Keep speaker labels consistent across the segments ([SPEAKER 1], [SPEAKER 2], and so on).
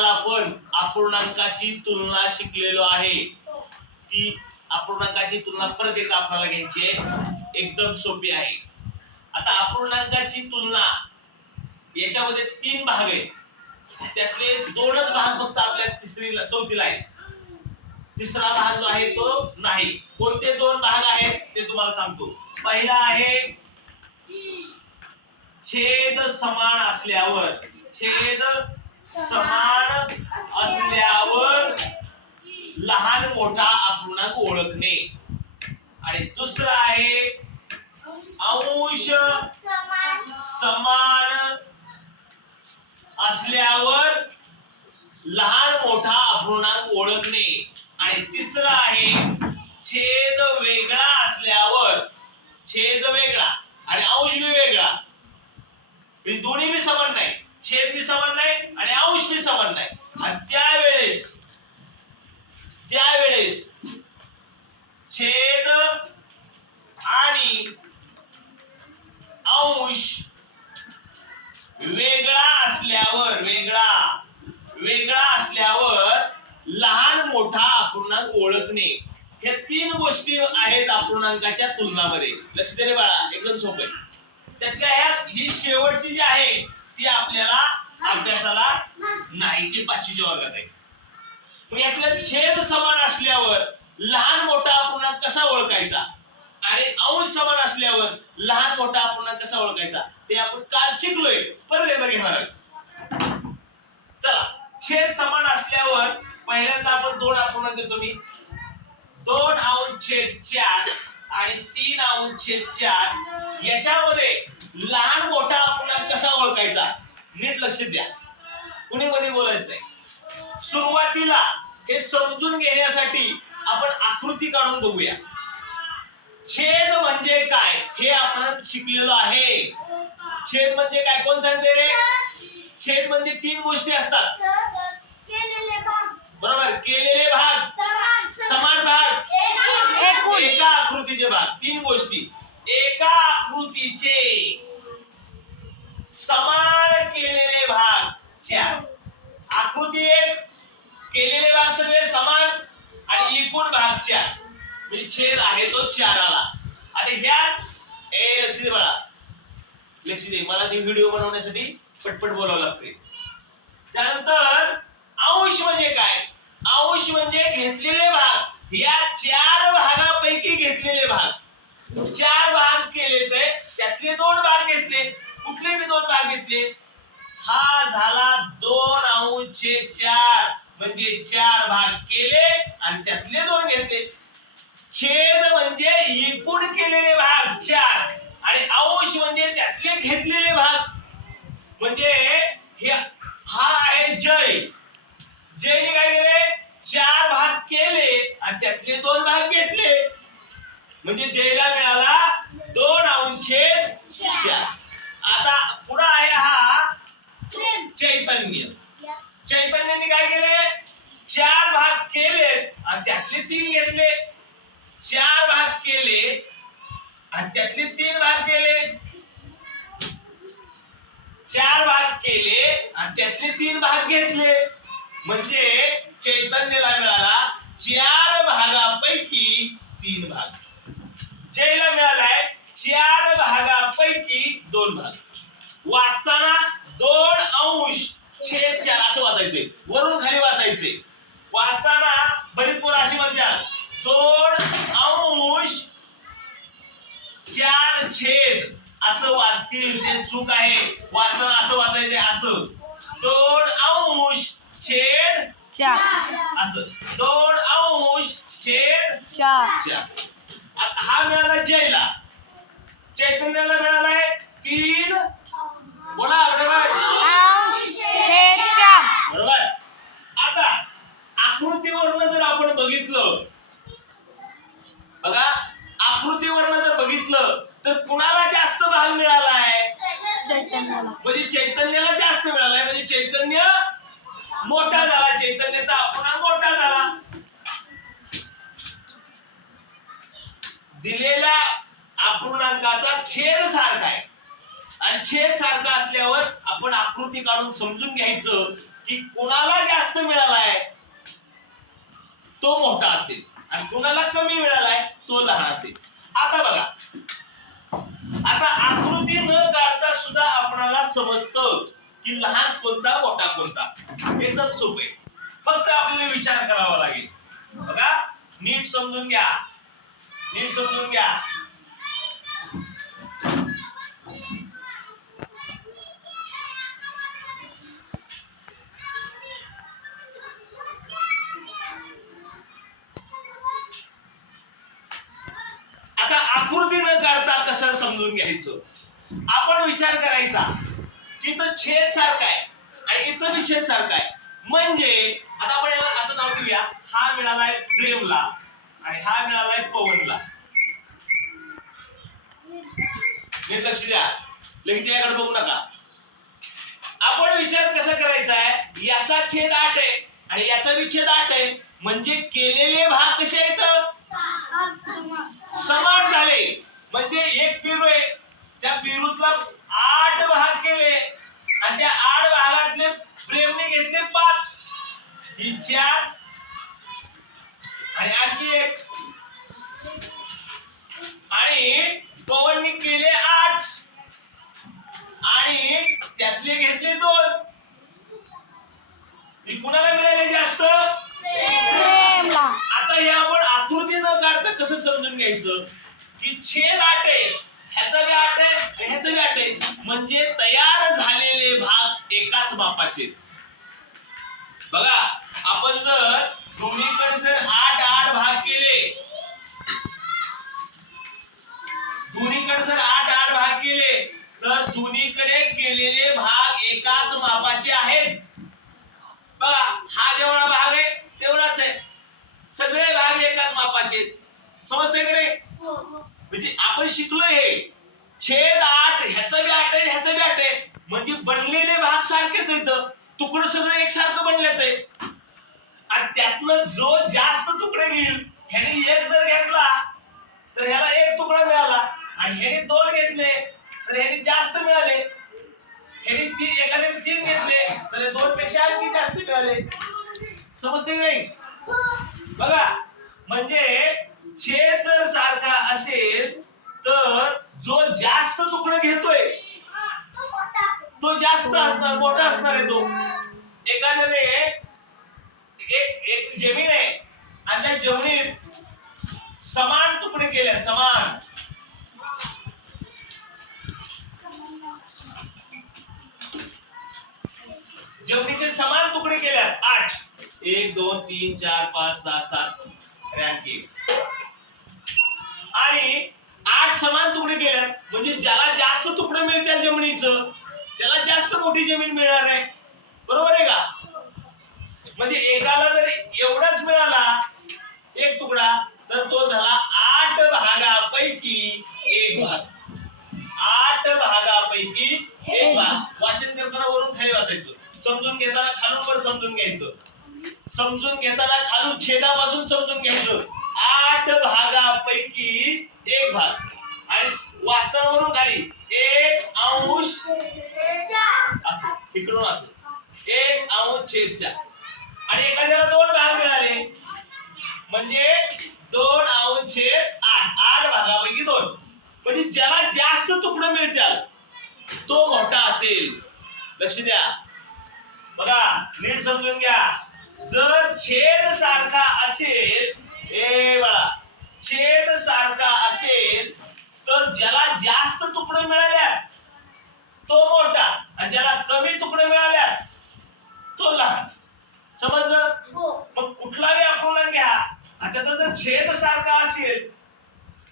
[SPEAKER 1] काल आपण अपूर्णांकाची तुलना शिकलेलो आहे. ती अपूर्णांकाची तुलना परत एकदा आपल्याला घ्यायची आहे. एकदम सोपी आहे. आता अपूर्णांकाची तुलना याच्यामध्ये तीन भाग आहेत. त्यातले दोनच भाग फक्त आपल्या तिसरीला चौथीला आहेत. तिसरा भाग जो आहे तो नाही. कोणते दोन भाग आहेत ते तुम्हाला सांगतो. पहिला आहे छेद समान असल्यावर छेद समान असल्यावर लहान मोठा अपूर्णांक ओळखणे. आणि दुसरं आहे अंश समान असल्यावर लहान मोठा अपूर्णांक ओळखणे. आणि तिसरं आहे छेद वेगळा असल्यावर छेद वेगळा आणि अंश बी वेगळा. म्हणजे दोन्ही बी समान नाही. छेद बी समजलाय नाही आणि अंश बी समजलाय. नाही आणि त्यावेळेस त्यावेळेस छेद आणि अंश वेगळा असल्यावर वेगळा वेगळा असल्यावर लहान मोठा अपूर्णांक ओळखणे. हे तीन गोष्टी आहेत अपूर्णांकाच्या तुलनामध्ये. लक्ष दे बाळा एकदम सोपे त्यातल्या ह्यात ही शेवटची जी आहे ती आपल्याला अभ्यासाला नाही ती पाचवीच्या वर्गात आहे. मग यातलं छेद समान असल्यावर लहान मोठा अपूर्णांक कसा ओळखायचा? आणि अंश समान असल्यावर लहान मोठा अपूर्णांक कसा ओळखायचा? ते आपण काल शिकलोय. परत एकदा घेणार आहे चला छेद समान असल्यावर पहिल्यांदा आपण दोन अपूर्णांक देतो मी. दोन अंश छेद चार आणि तीन अंश छेद चार. याच्यामध्ये लहान मोठा अपूर्णांक कसा ओळखायचा? नीट लक्ष द्या. कुणी मध्ये बोलायचं नाही. सुरुवातीला हे समजून घेण्यासाठी आपण आकृती काढून बघूया. छेद म्हणजे काय? हे आपण शिकलेलो आहे. छेद म्हणजे काय? कोण सांगते रे? छेद म्हणजे तीन गोष्टी असतात. बरोबर? केलेले भाग समान भाग. एका आकृतीचे भाग. तीन गोष्टी. एका आकृतीचे समान केलेले भाग. चार आकृती एक केलेले भाग सगळे समान आणि एकूण भाग चार. म्हणजे छेद आहे तो चाराला. आता ह्यात ए लक्ष दे बाळा लक्ष दे मला ती व्हिडिओ बनवण्यासाठी पटपट बोलावं लागते त्यानंतर अंश म्हणजे काय? अंश म्हणजे घेतलेले भाग. या चार भागापैकी घेतलेले भाग. चार भाग केले ते त्यातले दोन भाग घेतले. कुठले मी दोन भाग घेतले? हा झाला दोन अंशे चार. म्हणजे चार भाग केले आणि त्यातले दोन घेतले. छेद म्हणजे एकूण केलेले भाग चार. आणि अंश म्हणजे त्यातले घेतलेले भाग. म्हणजे हे हा आहे जय. जयने काय केले? चार भाग केले आणि त्यातले दोन भाग घेतले. म्हणजे जयला मिळाले दोन अंशे चार आता पुढे आहे हा चैतन्य चैतन्याने काय केले चार भाग केले आणि त्यातले तीन घेतले. चार भाग केले. आणि त्यातले तीन भाग केले. चार भाग केले आणि त्यातले तीन भाग घेतले. म्हणजे चैतन्यला मिळाला चार भागापैकी तीन भाग. जयला मिळालाय चार भागापैकी दोन भाग. वाचताना दोन अंश छेद चार असं वाचायचे वरून खाली वाचायचे वाचताना बरीच पोरं अशी म्हणतात दोन अंश चार छेद असं वाचतील ते चूक आहे. वाचताना असं वाचायचे असं. दोन अंश छेद
[SPEAKER 2] चार.
[SPEAKER 1] असं. दोन अंश छेद
[SPEAKER 2] चार.
[SPEAKER 1] चार. हा मिळाला जयला. चैतन्याला मिळालाय तीन. बोला बरोबर
[SPEAKER 2] अंश छेद चार
[SPEAKER 1] बरोबर आता आकृतीवरनं जर आपण बघितलं बघा आकृतीवरनं जर बघितलं तर कुणाला जास्त भाग मिळालाय
[SPEAKER 2] चैतन्याला
[SPEAKER 1] म्हणजे चैतन्याला जास्त मिळालाय म्हणजे चैतन्य मोठा झाला चैतन्याचा अपूर्णांक मोठा झाला दिलेल्या अपूर्णांकाचा छेद सारखा आहे. आणि छेद सारखा असल्यावर आपण आकृती काढून समजून घ्यायचं की कोणाला जास्त मिळालाय तो मोठा असेल. आणि कोणाला कमी मिळालाय तो लहान असेल. आता बघा. आता आकृती न काढता सुद्धा आपणाला समजतं की लहान कोणता मोठा कोणता. एकदम सोपे फक्त आपल्याला विचार करावा लागेल. बघा नीट समजून घ्या. नीट समजून घ्या. आता आकृती न काढता कसं समजून घ्यायचं? आपण विचार करायचा की इथं छेद सारखा आहे आणि इथं विच्छेद सारखा आहे. म्हणजे आता आपण याला असं नाव ठेवूया हा मिळालाय प्रेमला. आणि हा मिळालाय पवनला. नीट लक्ष द्या. लगेच याकडे बघू नका. आपण विचार कसा करायचा आहे? याचा छेद आठ आहे. आणि याचा बी छेद आठ आहे. म्हणजे केलेले भाग कसे आहेत? समान झाले. म्हणजे एक पेरू आहे. त्या पेरूतला आठ भाग केले. आणि त्या आठ भागातले प्रेमने घेतले पाच. ही चार. आणि आणखी एक. मापाचे. बघा आपण जर दोन्हीकडे जर आठ आठ भाग केले दोन्हीकडे जर आठ आठ भाग केले तर दोन्हीकडे केलेले भाग एकाच मापाचे आहेत. बघा हा जेवढा भाग आहे तेवढाच आहे. सगळे भाग एकाच मापाचे आहेत. समजतंय का नाही? म्हणजे आपण शिकलो हे. छेद आठ ह्याचा बी आठ आहे ह्याचा बी आठ आहे. म्हणजे बनलेले भाग सारखेच आहेत तुकडं सगळं एकसारखं बनलेत आहे आणि त्यातनं जो जास्त तुकडे घेईल ह्याने एक जर घेतला तर ह्याला एक तुकडा मिळाला. आणि ह्याने दोन घेतले तर ह्याने जास्त मिळाले. ह्याने तीन एखाद्याने तीन घेतले तर हे दोन पेक्षा आणखी जास्त मिळाले. समजते नाही? बघा म्हणजे छेद जर सारखा असेल तर जो जास्त तुकडे घेतोय तो जास्त असणार मोठा असणार आहे तो. एखाद्याने एक एक जमीन आहे आणि त्या जमिनीत समान तुकडे केले समान. जमिनीचे समान तुकडे केल्या आठ. एक दोन तीन चार पाच सहा सात. आणि एक. आणि आठ समान तुकडे केल्यात म्हणजे ज्याला जास्त तुकडे मिळतील जमिनीचं जास्त मोठी जमीन मिळणार आहे. बरोबर आहे का? म्हणजे एकाला जर एवढाच मिळाला एक तुकडा तर तो झाला आठ भागापैकी एक भाग. आठ भागापैकी एक भाग. वाचन करताना वरून खाली वाचायचं. समजून घेताना खालून वर समजून घ्यायचं. समजून घेताना खालून छेदापासून समजून घ्यायचं. आठ भागापैकी एक भाग आणि वाचताना वरून खाली एक अंश असं इकडून असं एक अंश छेद चार आणि एखाद्याला दोन भाग मिळाले म्हणजे दोन अंश छेद आठ आठ भागापैकी दोन म्हणजे ज्याला जास्त तुकडं मिळतात तो मोठा असेल. लक्ष द्या. बघा नीट समजून घ्या. जर छेद सारखा असेल ए बाळा छेद सारखा असेल तर ज्याला जास्त तुकडे मिळाल्या तो मोठा. आणि ज्याला कमी तुकडे मिळाल्या तो लहान. समजलं? मग कुठला बी अपूर्णांक घ्या. आणि त्याचा जर छेद सारखा असेल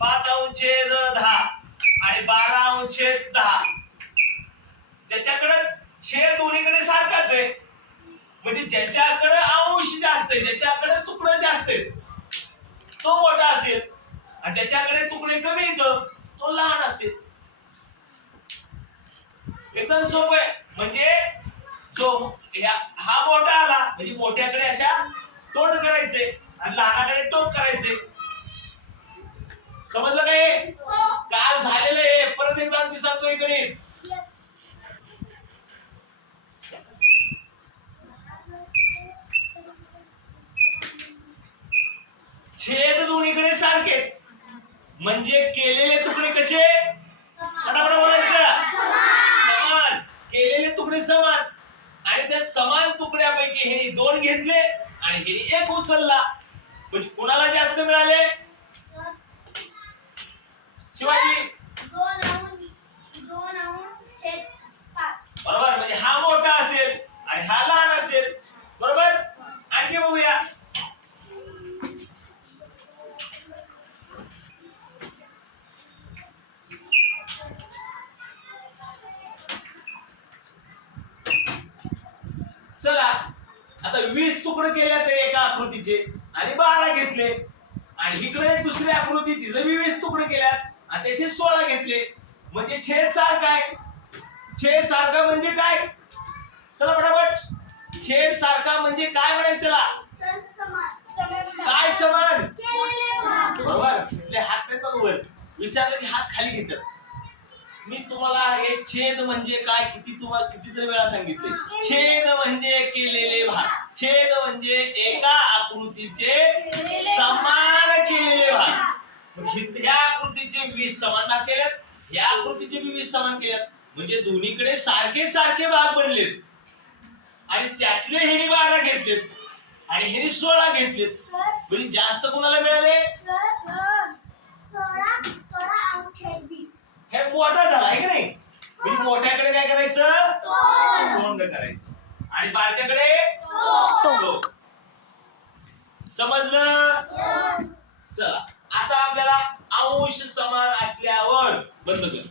[SPEAKER 1] पाच अंश छेद दहा आणि बारा अंश छेद दहा ज्याच्याकडे छेद दोन्हीकडे सारखाच आहे. म्हणजे ज्याच्याकडे अंश जास्त आहे ज्याच्याकडे तुकडं जास्त आहे तो मोठा असेल. आणि ज्याच्याकडे तुकडे कमी येत तो लहान असेल. एकदम सोपं आहे. म्हणजे जो हा मोठा आला म्हणजे मोठ्याकडे अशा तोंड करायचे आणि लहानाकडे टोक करायचे. समजलं काय काल झालेलं आहे परत एकदा मी सांगतो इकडे. छेद दोन्हीकडे सारखे म्हणजे केलेले तुकडे कसे? समान. केलेले तुकडे समान. आणि त्या समान तुकड्यापैकी हे दोन घेतले आणि हे एक उचलला. म्हणजे कोणाला जास्त मिळाले? शिवाजी. आणि बारा घेतले. आणि इकडे दुसरी आकृती तिचं बी वीस तुकडे केल्यात. आणि त्याचे सोळा घेतले. म्हणजे छेद सारखा आहे. छेद सारखा म्हणजे काय? चला फटाफट छेद सारखा म्हणजे काय म्हणायचं त्याला? काय समान? बरोबर. इथले हात नाही बघ विचारलं की हात खाली घेतात. मी तुम्हाला हे छेद म्हणजे काय? किती तुम्हाला कितीतरी वेळा सांगितले. छेद म्हणजे केलेले भाग. छेद म्हणजे एका आकृतीचे समान केलेले भाग. हि- ह्या आकृतीचे वीस समान भाग केल्यात ह्या आकृतीचे बी वीस समान केल्यात म्हणजे दोन्हीकडे सारखे सारखे भाग बनलेत. आणि त्यातले हेनी बारा घेतलेत. आणि हेनी सोळा घेतलेत. म्हणजे जास्त कोणाला मिळाले? हे मोठा झाला आहे की नाही? म्हणजे मोठ्याकडे काय करायचं? तोंड करायचं. आणि बारक्याकडे? टोक. समजलं? चला. आता आपल्याला अंश समान असल्यावर बंद कर.